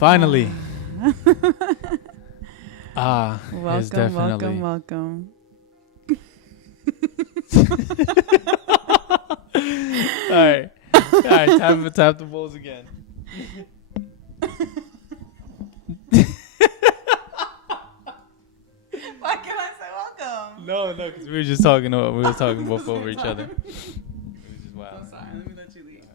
Finally. It's Welcome, definitely. welcome. All right. All right. Time for tap the bowls again. Why can't I say welcome? No, because we were just talking. We were talking both over each other. It was just wild. I'm sorry. Let me let you lead.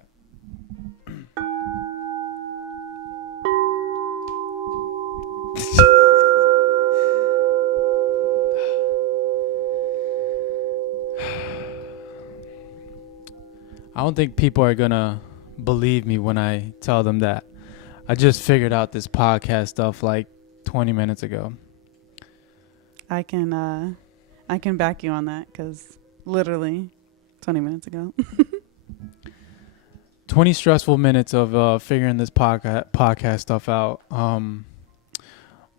I don't think people are gonna believe me when I tell them that I just figured out this podcast stuff like 20 minutes ago. I can back you on that because literally 20 minutes ago. 20 stressful minutes of figuring this podcast stuff out.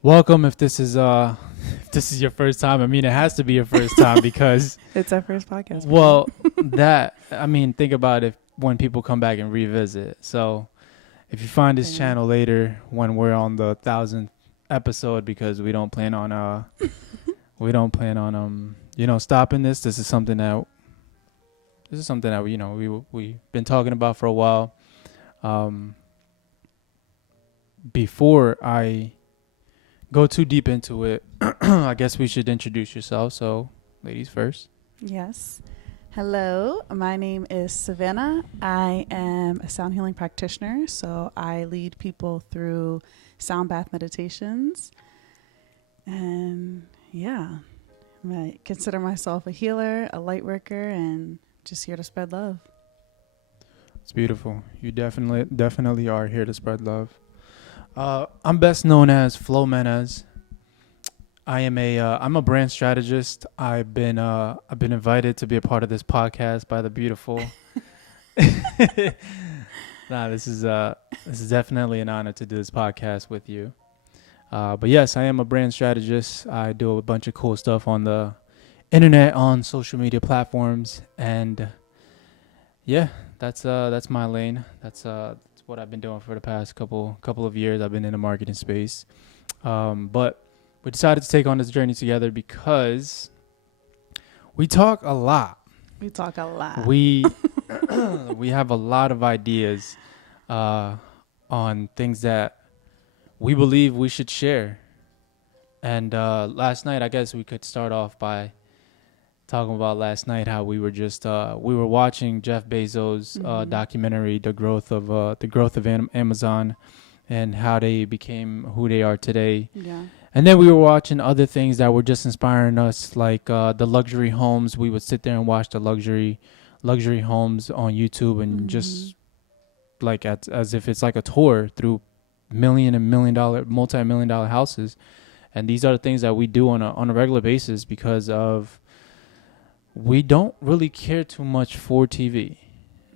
Welcome if this is your first time. I mean, it has to be your first time because It's our first podcast. well, think about it when people come back and revisit. So if you find this channel later when we're on the 1,000th episode, because we don't plan on stopping this. This is something that we've been talking about for a while. Before I go too deep into it, I guess we should introduce yourself. So, ladies first. Yes. Hello, my name is Savannah. I am a sound healing practitioner, so I lead people through sound bath meditations. And yeah, I consider myself a healer, a light worker, and just here to spread love. It's beautiful. You definitely are here to spread love. I'm best known as Flo Menez. I'm a brand strategist. I've been invited to be a part of this podcast by the beautiful. This is definitely an honor to do this podcast with you. But yes, I am a brand strategist. I do a bunch of cool stuff on the internet, on social media platforms, and yeah, that's my lane. That's what I've been doing for the past couple of years. I've been in the marketing space, but we decided to take on this journey together because we talk a lot. We talk a lot. We have a lot of ideas on things that we believe we should share. And last night, I guess we could start off by talking about last night how we were just we were watching Jeff Bezos' documentary, the growth of Amazon, and how they became who they are today. Yeah. And then we were watching other things that were just inspiring us, like the luxury homes. We would sit there and watch the luxury homes on YouTube and just like as if it's like a tour through multi-million-dollar houses. And these are the things that we do on a regular basis because of we don't really care too much for TV.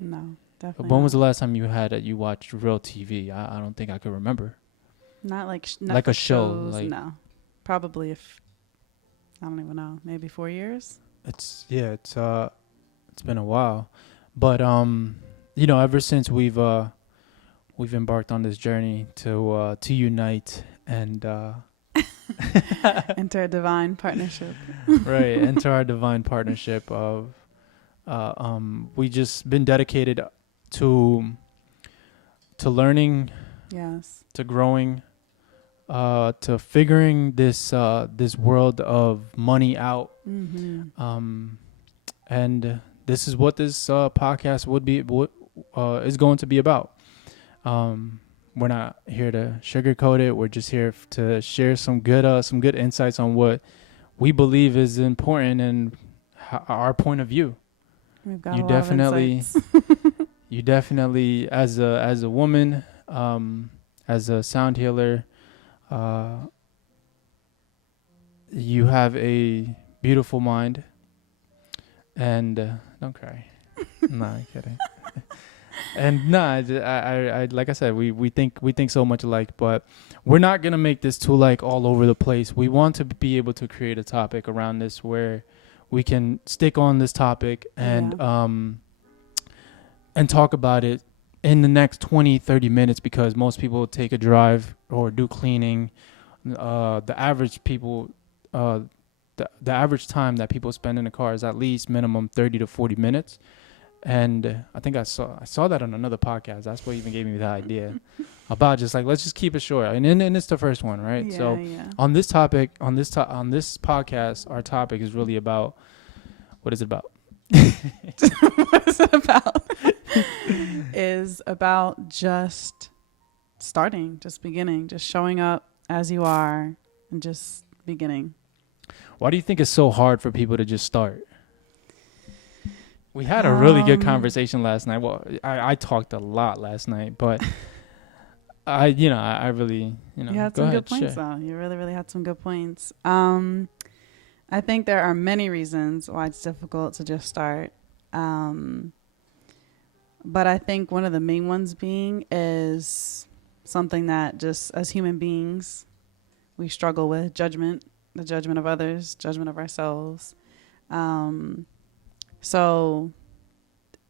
No, definitely. When was the last time you watched real TV? I don't think I could remember. Not like like a show. shows, Like, no, probably I don't even know, maybe 4 years. It's been a while, but ever since we've embarked on this journey to unite and Enter a divine partnership. right, enter our divine partnership of we just been dedicated to learning, Yes. to growing, to figuring this world of money out. And this is what this podcast is going to be about. We're not here to sugarcoat it. We're just here to share some good insights on what we believe is important and our point of view. We've got a lot of insights. You definitely, as a woman, as a sound healer, you have a beautiful mind. And don't cry. No, I'm kidding. And I like I said, we think so much alike, but we're not gonna make this too like all over the place. We want to be able to create a topic around this where we can stick on this topic and talk about it in the next 20-30 minutes, because most people take a drive or do cleaning. The average people, the average time that people spend in the car is at least minimum 30 to 40 minutes. And I think I saw that on another podcast. That's what even gave me the idea about just like, let's just keep it short. And it's the first one, right? Yeah, So yeah. on this topic, on this podcast, our topic is really about, what is it about? What is it about? Is about just starting, just beginning, just showing up as you are and just beginning. Why do you think it's so hard for people to just start? We had a really good conversation last night. Well, I talked a lot last night, but I really, You had some good points, though. You really, really had some good points. I think there are many reasons why it's difficult to just start. But I think one of the main ones being is something that just as human beings, we struggle with judgment, the judgment of others, judgment of ourselves. So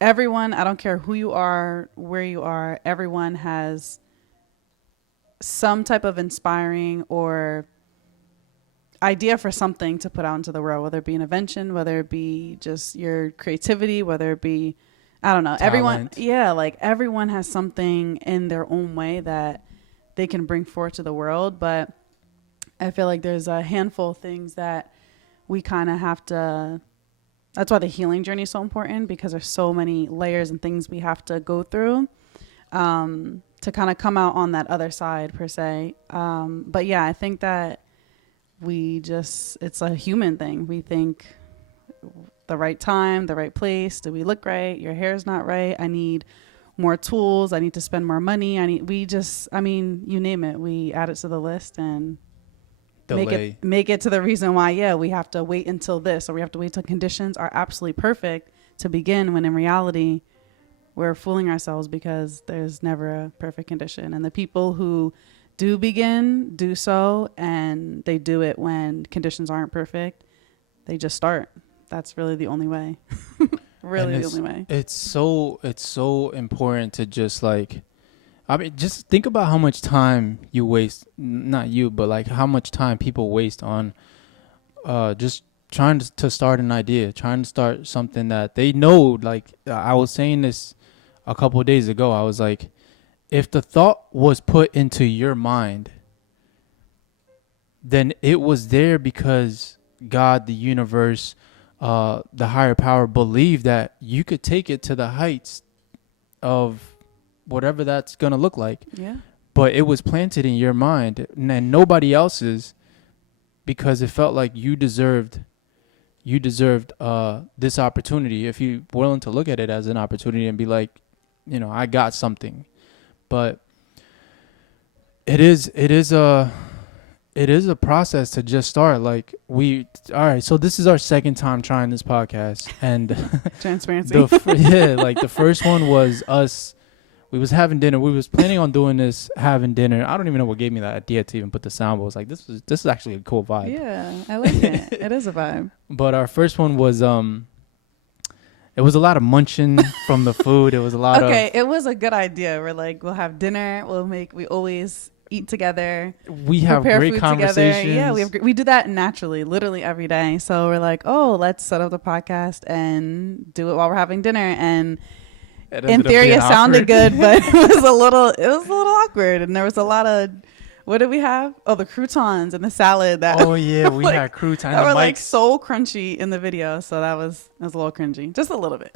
everyone, I don't care who you are, where you are, everyone has some type of inspiring or idea for something to put out into the world, whether it be an invention, whether it be just your creativity, whether it be, I don't know, Talent. everyone has something in their own way that they can bring forth to the world. But I feel like there's a handful of things that we kind of have to, that's why the healing journey is so important, because there's so many layers and things we have to go through to kind of come out on that other side per se. But yeah, I think that it's a human thing. We think the right time, the right place. Do we look right? Your hair's not right. I need more tools. I need to spend more money. You name it. We add it to the list and make it to the reason why, we have to wait until this, or we have to wait till conditions are absolutely perfect to begin, when in reality, we're fooling ourselves, because there's never a perfect condition. And the people who do begin, do so, and they do it when conditions aren't perfect, they just start. That's really the only way. The only way. It's so important to just like, just think about how much time you waste, not you, but like how much time people waste on just trying to start an idea, trying to start something that they know. Like I was saying this a couple of days ago. I was like, if the thought was put into your mind, then it was there because God, the universe, the higher power believed that you could take it to the heights of whatever that's going to look like. Yeah. But it was planted in your mind and nobody else's, because it felt like you deserved this opportunity, if you're willing to look at it as an opportunity and be like, I got something. But it is a process to just start. Like all right, so this is our second time trying this podcast, and Transparency. The first one was us. We was having dinner. We was planning on doing this, having dinner. I don't even know what gave me that idea to even put the sound. But I was like, this is actually a cool vibe. Yeah, I like it. It is a vibe. But our first one was it was a lot of munching from the food. It was a lot of... Okay, it was a good idea. We're like, we'll have dinner. We always eat together. We have great conversations. Together. Yeah, we do that naturally, literally every day. So we're like, let's set up the podcast and do it while we're having dinner. And in theory, it sounded good, but it was a little awkward. And there was a lot of... What did we have? Oh, the croutons and the salad. We had croutons. That were like so crunchy in the video. So that was a little cringy. Just a little bit.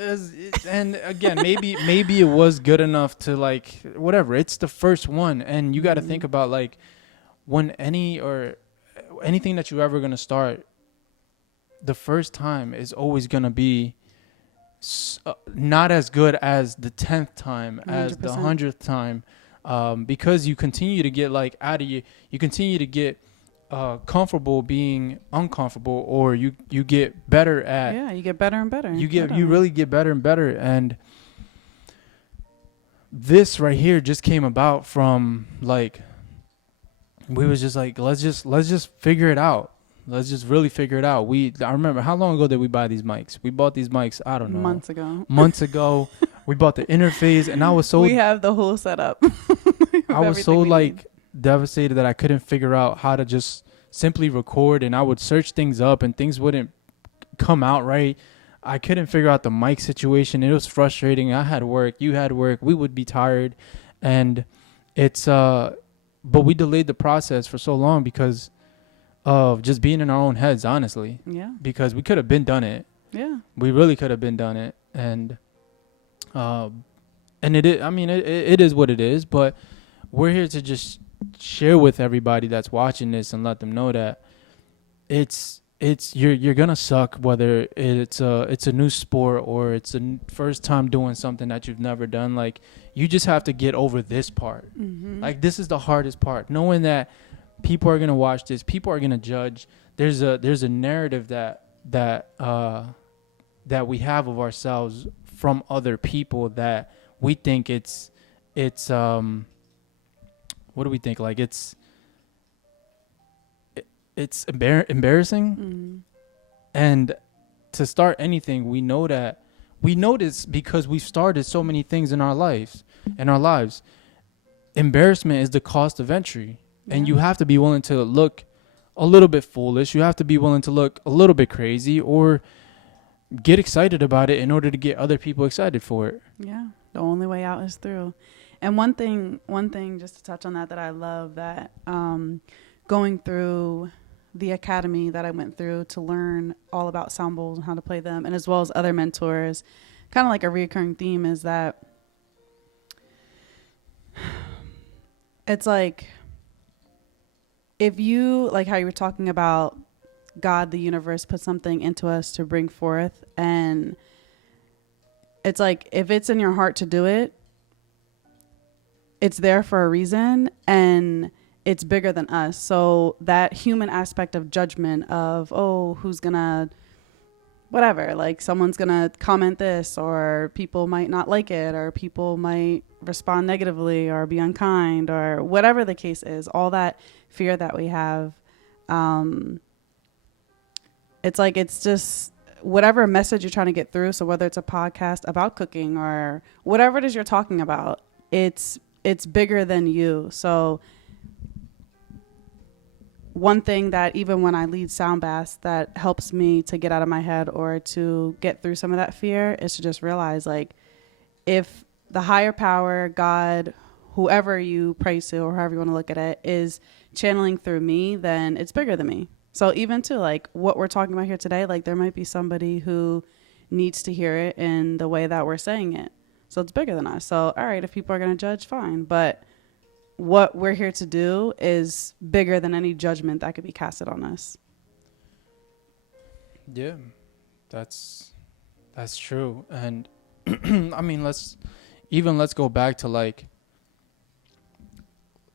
And again, maybe it was good enough to like, whatever. It's the first one. And you got to think about like when anything that you're ever going to start, the first time is always going to be not as good as the 10th time, 100%. As the 100th time. Because you continue to get like you continue to get comfortable being uncomfortable, or you get better at. You get better and better. You really get better and better, and this right here just came about from like, we was just like, let's just figure it out. Let's just really figure it out. I remember, how long ago did we buy these mics? We bought these mics, I don't know, months ago. We bought the interface, and I was so we have the whole setup. I was so like devastated that I couldn't figure out how to just simply record, and I would search things up and things wouldn't come out right. I couldn't figure out the mic situation. It was frustrating. I had work, you had work, we would be tired, and it's but we delayed the process for so long because of just being in our own heads, honestly. Yeah. Because we could have been done it. Yeah. We really could have been done it, and it is, I mean, it is what it is, but we're here to just share with everybody that's watching this and let them know that it's you're gonna suck, whether it's a new sport or it's a first time doing something that you've never done. Like, you just have to get over this part. Mm-hmm. Like, this is the hardest part, knowing that people are gonna watch this, people are gonna judge. There's a narrative that we have of ourselves from other people that we think it's what do we think? Like, it's embarrassing. Mm-hmm. And to start anything, we know this because we've started so many things in our lives. Embarrassment is the cost of entry. Yeah. And you have to be willing to look a little bit foolish. You have to be willing to look a little bit crazy or get excited about it in order to get other people excited for it. Yeah. The only way out is through. And one thing just to touch on that I love, that going through the academy that I went through to learn all about sound bowls and how to play them, and as well as other mentors, kind of like a recurring theme is that it's like, if you, like how you were talking about God, the universe, put something into us to bring forth, and it's like, if it's in your heart to do it, it's there for a reason, and it's bigger than us. So that human aspect of judgment of, oh, who's gonna, whatever, like someone's gonna comment this, or people might not like it, or people might respond negatively or be unkind, or whatever the case is, all that fear that we have. It's like, it's just whatever message you're trying to get through. So whether it's a podcast about cooking or whatever it is you're talking about, it's bigger than you. So one thing that even when I lead sound baths that helps me to get out of my head or to get through some of that fear is to just realize, like, if the higher power, God, whoever you pray to or however you want to look at it, is channeling through me, then it's bigger than me. So even to like what we're talking about here today, like there might be somebody who needs to hear it in the way that we're saying it. So it's bigger than us. So, all right, if people are going to judge, fine. But what we're here to do is bigger than any judgment that could be casted on us. Yeah, that's true. And I mean, let's go back to like,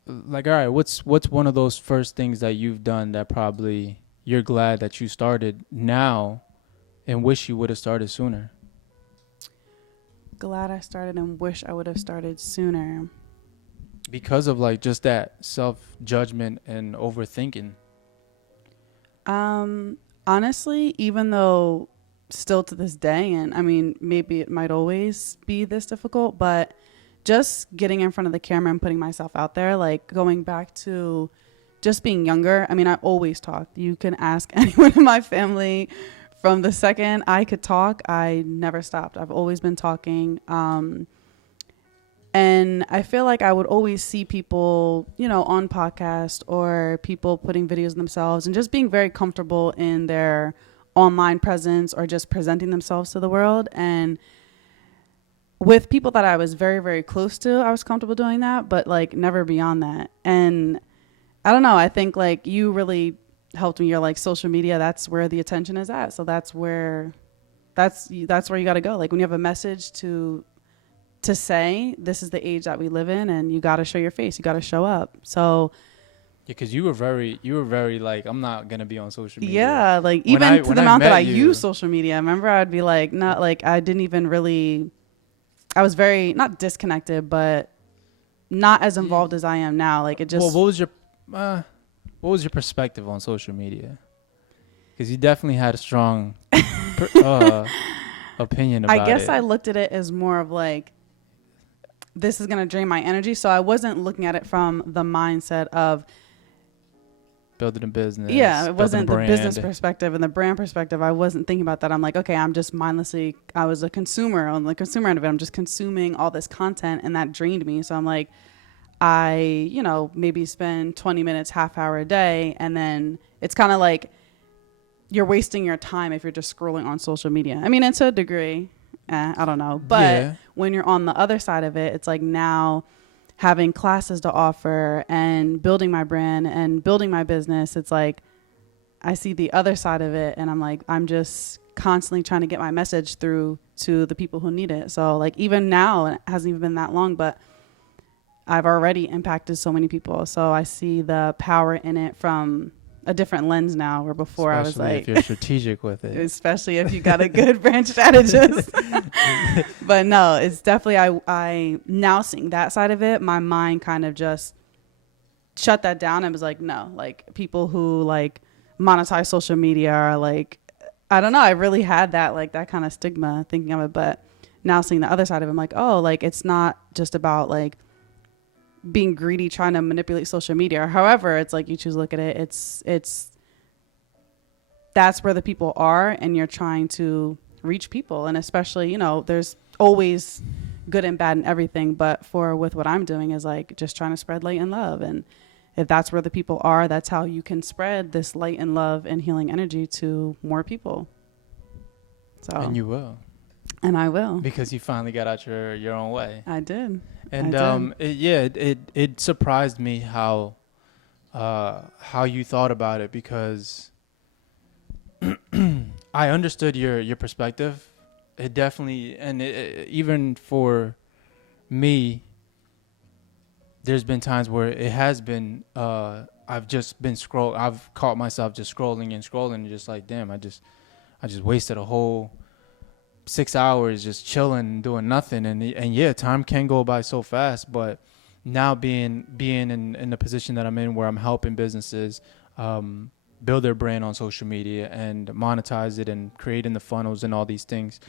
all right, what's one of those first things that you've done that probably you're glad that you started now and wish you would have started sooner? Glad I started and wish I would have started sooner. Because of like just that self-judgment and overthinking. Honestly, even though still to this day, and I mean, maybe it might always be this difficult, but just getting in front of the camera and putting myself out there, like going back to just being younger. I mean, I always talked. You can ask anyone in my family. From the second I could talk, I never stopped. I've always been talking. And I feel like I would always see people, on podcast or people putting videos of themselves and just being very comfortable in their online presence or just presenting themselves to the world. And with people that I was very, very close to, I was comfortable doing that, but like never beyond that. And I don't know, I think like you really helped me. You're like, social media, that's where the attention is at. So that's where you got to go. Like when you have a message to say, this is the age that we live in, and you got to show your face, you got to show up. So yeah, because you were very like, I'm not gonna be on social media. Yeah, like even to the amount that I use social media. I remember I'd be like, not like, I didn't even really, I was very not disconnected, but not as involved as I am now. Like it just. Well, what was your perspective on social media? Because you definitely had a strong opinion I about guess it. I looked at it as more of like, this is going to drain my energy. So I wasn't looking at it from the mindset of, Building a business. yeah, it building a wasn't the business brand. perspective and the brand perspective. I wasn't thinking about that. I'm like, okay, I'm just mindlessly, I was a consumer on the consumer end of it. I'm just consuming all this content and that drained me. So I'm like, maybe spend 20 minutes, half hour a day. And then it's kind of like you're wasting your time if you're just scrolling on social media. I mean, to a degree, I don't know. But when you're on the other side of it, it's like now having classes to offer and building my brand and building my business. It's like I see the other side of it and I'm like, I'm just constantly trying to get my message through to the people who need it. So like even now, it hasn't even been that long, but I've already impacted so many people. So I see the power in it from a different lens now, where before I was Especially like, if you're strategic with it. especially if you got a good brand strategist. But no, it's definitely, I now seeing that side of it, my mind kind of just shut that down and was like, no, like people who like monetize social media are like, I don't know. I really had that kind of stigma thinking of it, but now seeing the other side of it, I'm like, oh, like it's not just about like being greedy, trying to manipulate social media. However, it's like you choose to look at it. It's that's where the people are, and you're trying to reach people. And especially, there's always good and bad in everything. But with what I'm doing is like just trying to spread light and love. And if that's where the people are, that's how you can spread this light and love and healing energy to more people. So And you will. And I will. Because you finally got out your own way. I did. And it surprised me how you thought about it, because I understood your perspective. It definitely, and even for me, there's been times where it has been I've just been I've caught myself just scrolling and just like, damn, I just wasted a whole 6 hours just chilling and doing nothing. And yeah, time can go by so fast. But now being in the position that I'm in, where I'm helping businesses build their brand on social media and monetize it and creating the funnels and all these things,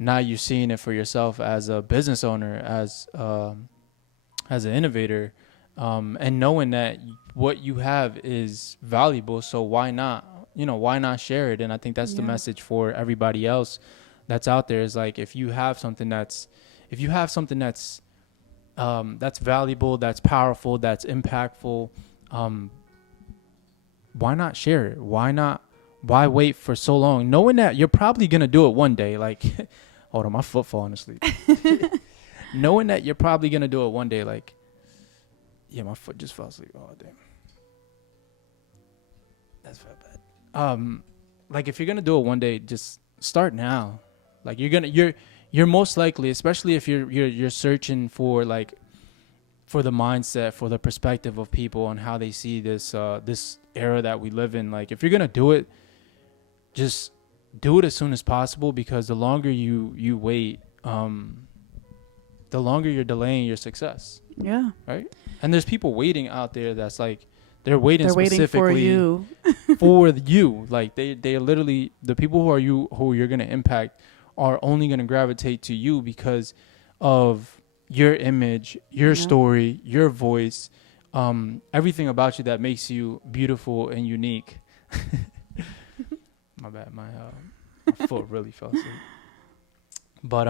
now you're seeing it for yourself as a business owner, as an innovator, and knowing that what you have is valuable. So why not share it? And I think that's the message for everybody else that's out there, is like, if you have something that's valuable, that's powerful, that's impactful, why not share it? Why wait for so long, knowing that you're probably gonna do it one day? Like, hold on, my foot falling asleep. Knowing that you're probably gonna do it one day, like, yeah, my foot just fell asleep. Oh damn, that's very bad. Like, if you're gonna do it one day, just start now. Like, you're most likely, especially if you're searching for the mindset, for the perspective of people on how they see this era that we live in. Like, if you're gonna do it, just do it as soon as possible, because the longer you wait, the longer you're delaying your success. Yeah. Right. And there's people waiting out there that's like, they're waiting for specifically you. for you. Like, they are literally, the people who you're gonna impact are only gonna gravitate to you because of your image, your story, your voice, everything about you that makes you beautiful and unique. My bad, my foot really fell asleep. But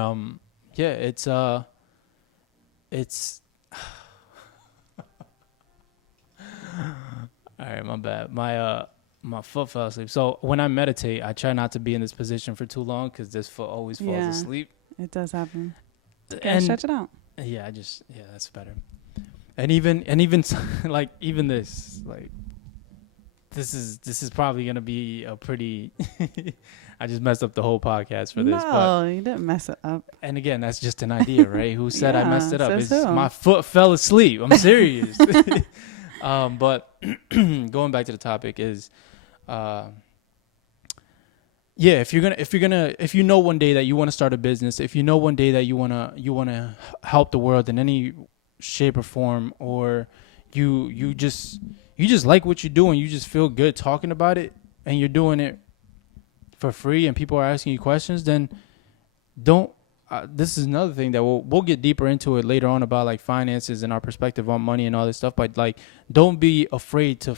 yeah, it's all right, my bad. My foot fell asleep. So when I meditate, I try not to be in this position for too long, because this foot always falls asleep. It does happen. And stretch it out. Yeah, that's better. And even like, even this, like, this is probably gonna be a pretty I just messed up the whole podcast for this. No, but you didn't mess it up. And again, that's just an idea, right? Who said I messed it up? Says who? My foot fell asleep. I'm serious. But going back to the topic is, if you know one day that you want to start a business, if you know one day that you wanna help the world in any shape or form, or you just like what you're doing, you just feel good talking about it, and you're doing it for free, and people are asking you questions, then don't. This is another thing that we'll get deeper into it later on about like finances and our perspective on money and all this stuff. But like, don't be afraid to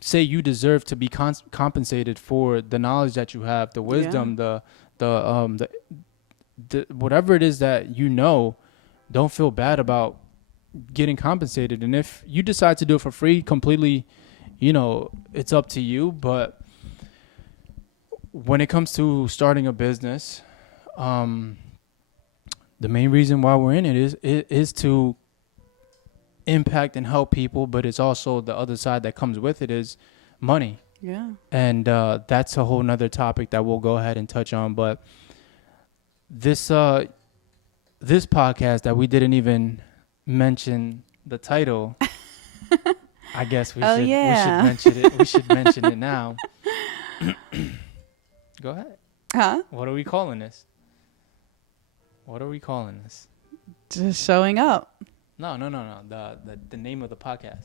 say you deserve to be compensated for the knowledge that you have, the wisdom, the whatever it is that you know. Don't feel bad about getting compensated. And if you decide to do it for free, completely, it's up to you. But when it comes to starting a business, the main reason why we're in it is to impact and help people, but it's also the other side that comes with it is money. Yeah. And that's a whole nother topic that we'll go ahead and touch on. But this podcast that we didn't even mention the title, I guess we should mention it. We should mention it now. Go ahead. Huh? What are we calling this? Just showing up. No. The name of the podcast.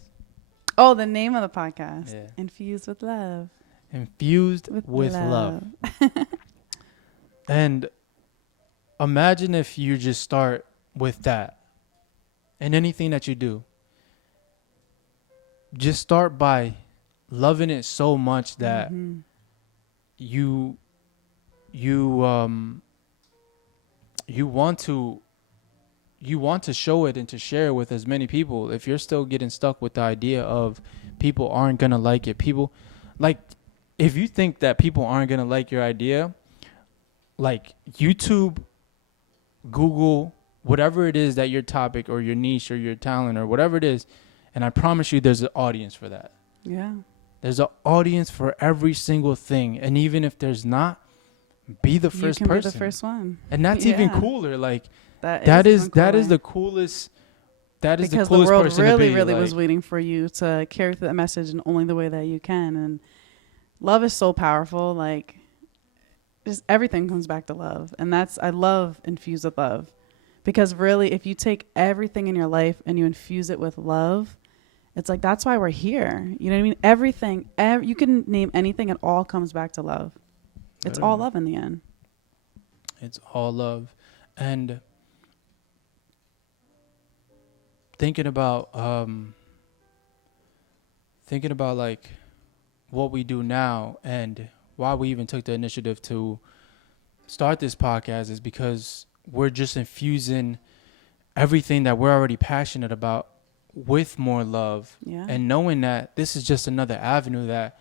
Oh, the name of the podcast. Yeah. Infused with love. Infused with love. And imagine if you just start with that. And anything that you do, just start by loving it so much that you want to show it and to share it with as many people. If you're still getting stuck with the idea of people aren't gonna like it, if you think that people aren't gonna like your idea, like YouTube, Google, whatever it is that your topic or your niche or your talent or whatever it is, and I promise you there's an audience for that. Yeah. There's an audience for every single thing. And even if there's not, be the first person. Be the first one. And that's even cooler. Like that is the coolest. That is because the coolest world person really, to be. really was waiting for you to carry through that message in only the way that you can. And love is so powerful. Like, just everything comes back to love. And I love Infused with Love. Because really, if you take everything in your life and you infuse it with love, it's like, that's why we're here. You know what I mean? Everything, you can name anything, it all comes back to love. It's all love in the end. It's all love. And thinking about like what we do now and why we even took the initiative to start this podcast is because we're just infusing everything that we're already passionate about with more love. Yeah. And knowing that this is just another avenue that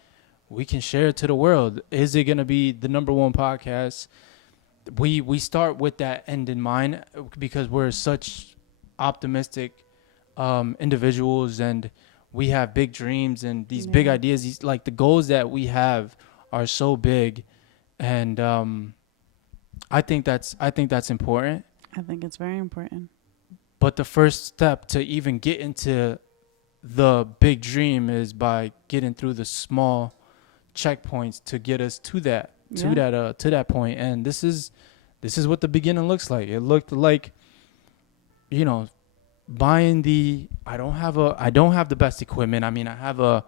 we can share to the world. Is it going to be the number one podcast? We start with that end in mind because we're such optimistic individuals, and we have big dreams and these big ideas. These, like, the goals that we have are so big, and I think that's important. I think it's very important. But the first step to even get into the big dream is by getting through the small checkpoints to get us to that point. And this is what the beginning looks like. It looked like, buying I don't have the best equipment. I mean, I have a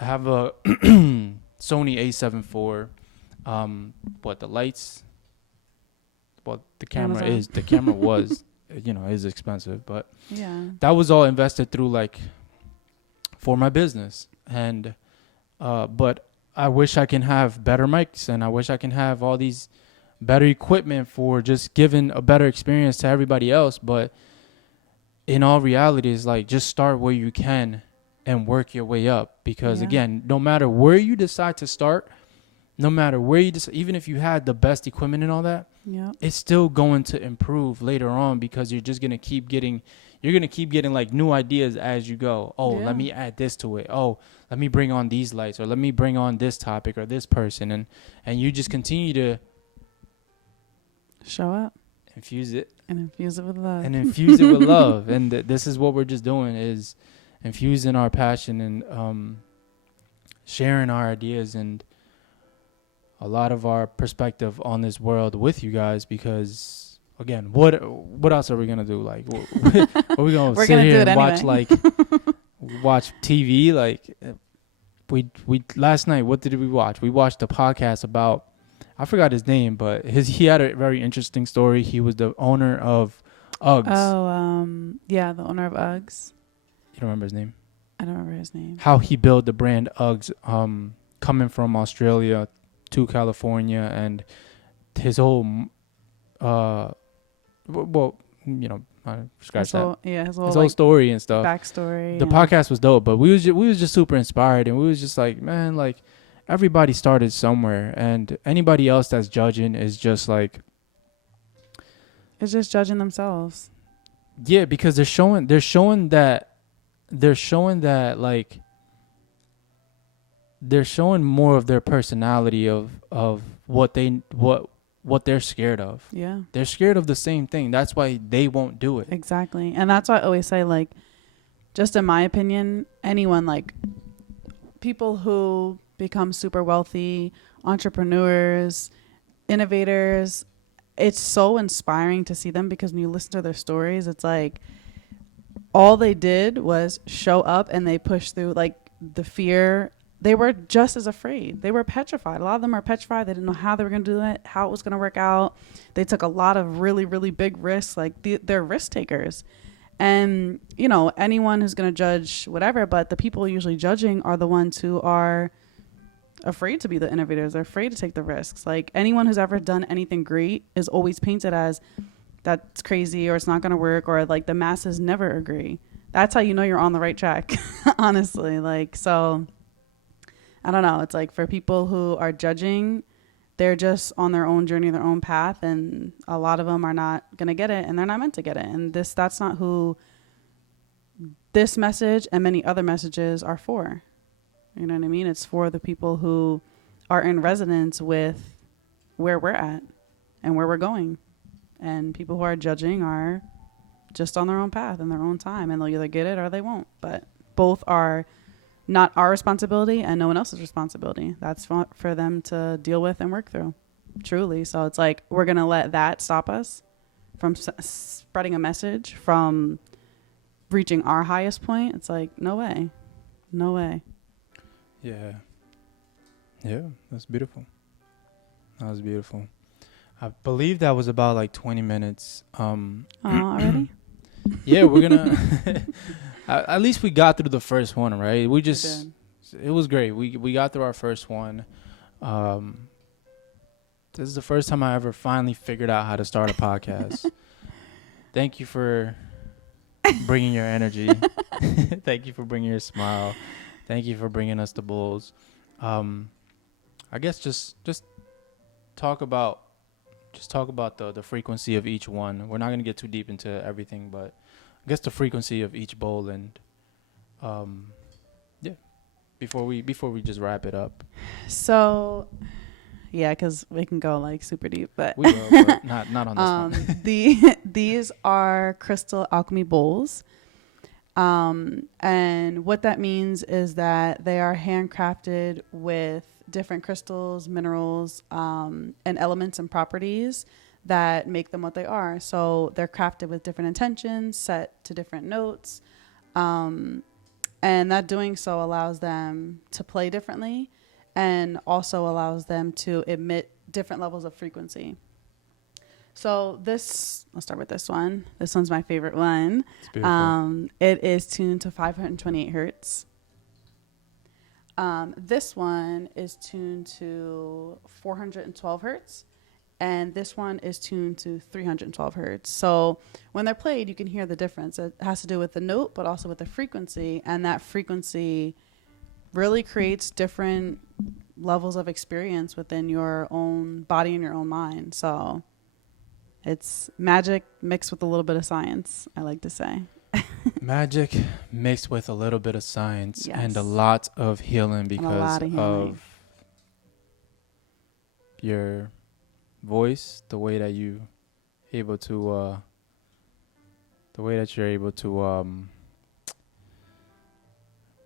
Sony A7 IV. The lights, the camera was is expensive, but that was all invested through, like, for my business. And but I wish I can have better mics, and I wish I can have all these better equipment for just giving a better experience to everybody else. But in all reality, it's like, just start where you can and work your way up. Because again, no matter where you decide to start, even if you had the best equipment and all that, it's still going to improve later on, because you're just going to keep getting like new ideas as you go. Let me add this to it. Let me bring on these lights, or let me bring on this topic or this person. And you just continue to show up, infuse it with love, And this is what we're just doing, is infusing our passion and sharing our ideas and a lot of our perspective on this world with you guys. Because again, what else are we gonna do? Like, are we gonna sit here and watch TV? Like, we last night, what did we watch? We watched a podcast about I forgot his name, but he had a very interesting story. He was the owner of Uggs. Yeah, the owner of Uggs. You don't remember his name? I don't remember his name. How he built the brand Uggs, coming from Australia to California, and his whole, scratch that. His His whole whole story and stuff. backstory. The podcast was dope, but we was just super inspired, and we was just like, man, like everybody started somewhere, and anybody else that's judging is just like, it's just judging themselves. yeah, because they're showing that like they're showing more of their personality of what they're scared of. Yeah. They're scared of the same thing. That's why they won't do it. Exactly. And that's why I always say, like, just in my opinion, anyone, like, people who become super wealthy, entrepreneurs, innovators, it's so inspiring to see them, because when you listen to their stories, it's like all they did was show up and they pushed through, like, the fear. They were just as afraid. They were petrified. A lot of them are petrified. They didn't know how they were going to do it, how it was going to work out. They took a lot of really, really big risks. Like, they're risk takers. And, you know, anyone who's going to judge whatever, but the people usually judging are the ones who are afraid to be the innovators. They're afraid to take the risks. Like, anyone who's ever done anything great is always painted as that's crazy, or it's not going to work, or like the masses never agree. That's how you know you're on the right track, honestly. Like, so I don't know. It's like, for people who are judging, they're just on their own journey, their own path. And a lot of them are not going to get it, and they're not meant to get it. And that's not who this message and many other messages are for. You know what I mean? It's for the people who are in resonance with where we're at and where we're going. And people who are judging are just on their own path in their own time, and they'll either get it or they won't. But both are not our responsibility and no one else's responsibility. That's for them to deal with and work through, truly. So it's like, we're going to let that stop us from spreading a message, from reaching our highest point. It's like, no way. No way. Yeah. Yeah, that's beautiful. That was beautiful. I believe that was about like 20 minutes. Already? Yeah, we're gonna at least we got through the first one, right? It was great. We got through our first one. This is the first time I ever finally figured out how to start a podcast. Thank you for bringing your energy. Thank you for bringing your smile. Thank you for bringing us the bulls. I guess just talk about the frequency of each one. We're not going to get too deep into everything, but I guess the frequency of each bowl, and yeah, before we just wrap it up. So yeah, because we can go like super deep, but we will, but not on this one. These are crystal alchemy bowls. And what that means is that they are handcrafted with different crystals, minerals, and elements and properties that make them what they are. So they're crafted with different intentions, set to different notes. And that doing so allows them to play differently, and also allows them to emit different levels of frequency. So let's start with this one. This one's my favorite one. It's beautiful. It is tuned to 528 hertz. This one is tuned to 412 hertz. And this one is tuned to 312 hertz. So when they're played, you can hear the difference. It has to do with the note, but also with the frequency. And that frequency really creates different levels of experience within your own body and your own mind. So it's magic mixed with a little bit of science, I like to say. Magic mixed with a little bit of science, yes. And a lot of healing because of your voice, the way that you're able to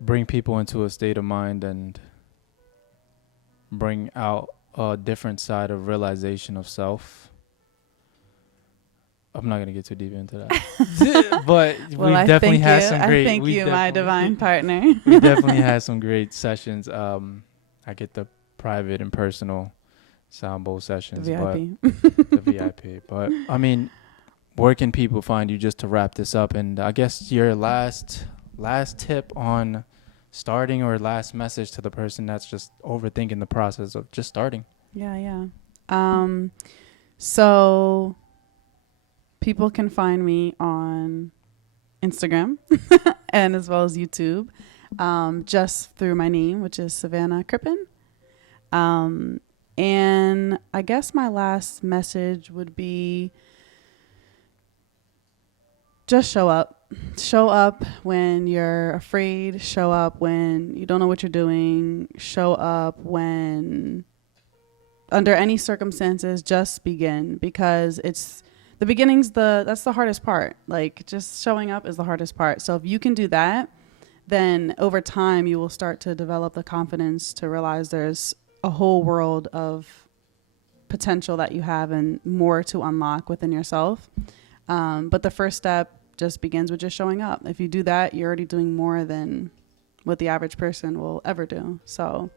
bring people into a state of mind and bring out a different side of realization of self. I'm not gonna get too deep into that, but well, we definitely had some great. I thank you, my divine partner. We definitely had some great sessions. I get the private and personal sound bowl The sessions, but VIP. the VIP. But I mean, where can people find you, just to wrap this up? And I guess your last tip on starting, or last message to the person that's just overthinking the process of just starting. Yeah. So people can find me on Instagram and as well as YouTube, just through my name, which is Savannah Crippen. And I guess my last message would be just show up. Show up when you're afraid. Show up when you don't know what you're doing. Show up when, under any circumstances, just begin, because it's the beginning's that's the hardest part. Like, just showing up is the hardest part. So if you can do that, then over time you will start to develop the confidence to realize there's a whole world of potential that you have and more to unlock within yourself. But the first step just begins with just showing up. If you do that, you're already doing more than what the average person will ever do. So,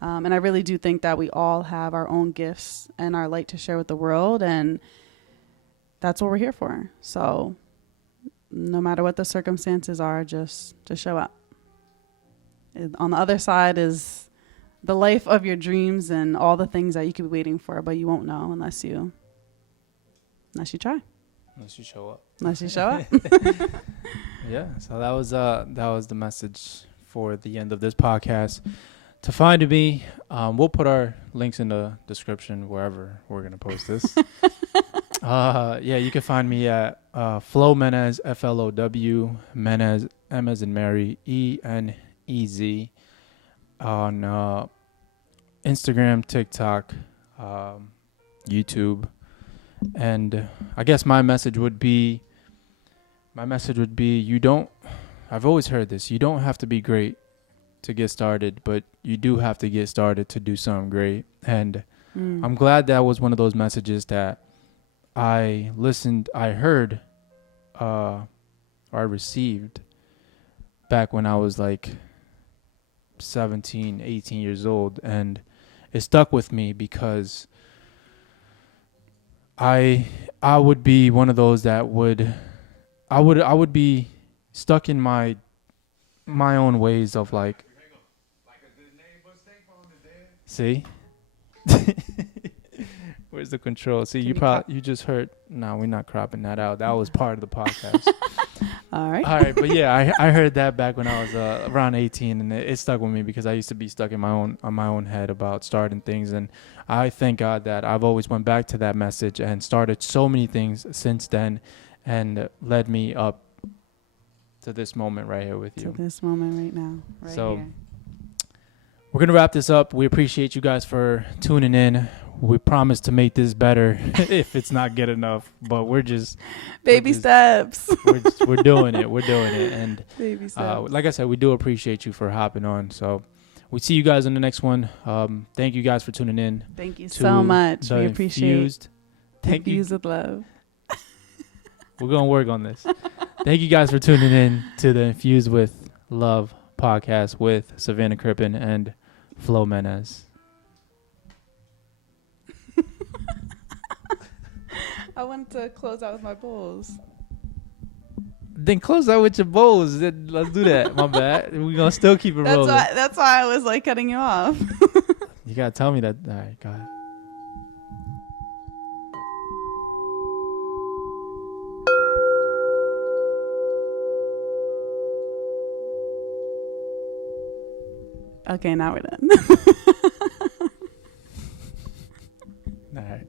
and I really do think that we all have our own gifts and our light to share with the world, and that's what we're here for. So no matter what the circumstances are, just show up. On the other side is the life of your dreams and all the things that you could be waiting for, but you won't know unless you try. Unless you show up. Unless you show up. Yeah. So that was the message for the end of this podcast. To find me, we'll put our links in the description wherever we're gonna post this. Yeah, you can find me at Flow Menez, FLOW Menez, M as in Mary, ENEZ, on Instagram, TikTok, YouTube. And I guess my message would be, I've always heard this, you don't have to be great to get started, but you do have to get started to do something great. And I'm glad that was one of those messages that I heard, or I received back when I was like 17, 18 years old. And it stuck with me because I would be one of those that I would be stuck in my own ways of like, see, where's the control? See, you just heard. No, we're not cropping that out. That was part of the podcast. All right. But yeah, I heard that back when I was around 18, and it stuck with me because I used to be stuck in my own head about starting things. And I thank God that I've always went back to that message and started so many things since then, and led me up to this moment right here with you. To this moment right now, right here. We're going to wrap this up. We appreciate you guys for tuning in. We promise to make this better if it's not good enough, but we're just baby steps. We're doing it. We're doing it. And baby steps. like I said, we do appreciate you for hopping on. So we see you guys in the next one. Thank you guys for tuning in. Thank you so much. We appreciate Infused. Infused with love. We're going to work on this. Thank you guys for tuning in to the Infused with Love podcast with Savannah Crippen and Flo Menez. I wanted to close out with my bowls. Then close out with your bowls. Then let's do that. My bad. We're going to still keep it rolling. That's why I was like cutting you off. You got to tell me that. All right, go ahead. Okay, now we're done. All right.